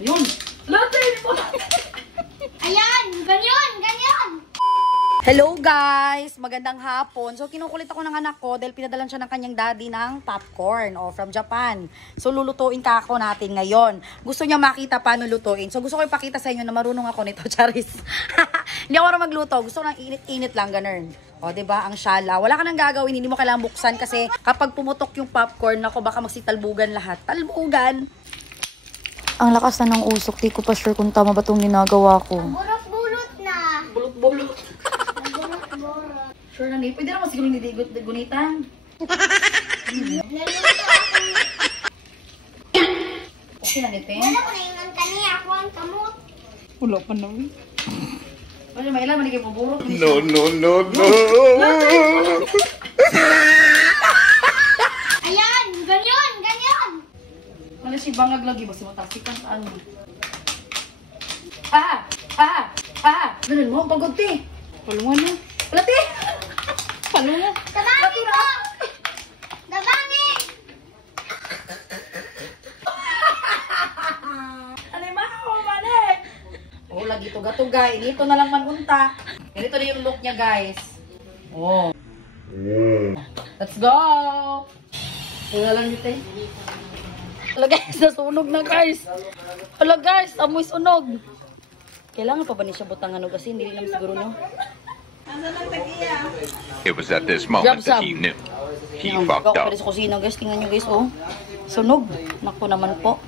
Ayun. Latin mo. Ayan, ganyan. Hello guys! Magandang hapon. So kinukulit ako ng anak ko dahil pinadalan siya ng kanyang daddy ng popcorn from Japan. So lulutuin kako natin ngayon. Gusto niya makita paano lutuin. So gusto ko ipakita sa inyo na marunong ako nito, charis. Hindi ako marunong magluto. Gusto ko ng init-init lang, ganun. O, diba? Ang syala. Wala ka nang gagawin. Hindi mo kailangan buksan kasi kapag pumutok yung popcorn, ako baka magsitalbugan lahat. Talbugan! Ang lakas na ng usok. Di ko pa sure kung tama ba itong ginagawa ko. Bulot-bulot na. Bulot-bulot. Bulot-bulot. Sure na ni. Pwede naman siguro hindi gunitan. Naluto ako. Okay na nito Wala ko na yung kaniya. Ako ang kamot. Wala pa na. Wala, may ilan manigay paburot. No. Ayan, ganyan. Wala si bangag lagi. Basta matasikan sa ano. Ganun mo, pagod ti. Palungan na. Wala ti. Palungan. Dabangi ko. Dabangi. Ano yung manik? Oh, lagi tuga-tuga. Inito na lang manunta. Ganito na yung look niya, guys. Oh. Let's go! Wala lang dito eh. Hala guys, nasunog na guys. Hala guys, amoy sunog. Kailangan pa ba niya siya butang ano kasi hindi naman siguro no. It was at this moment that he knew. He fucked up. Sa kusina guys, tingnan nyo guys oh. Sunog. Naku naman po.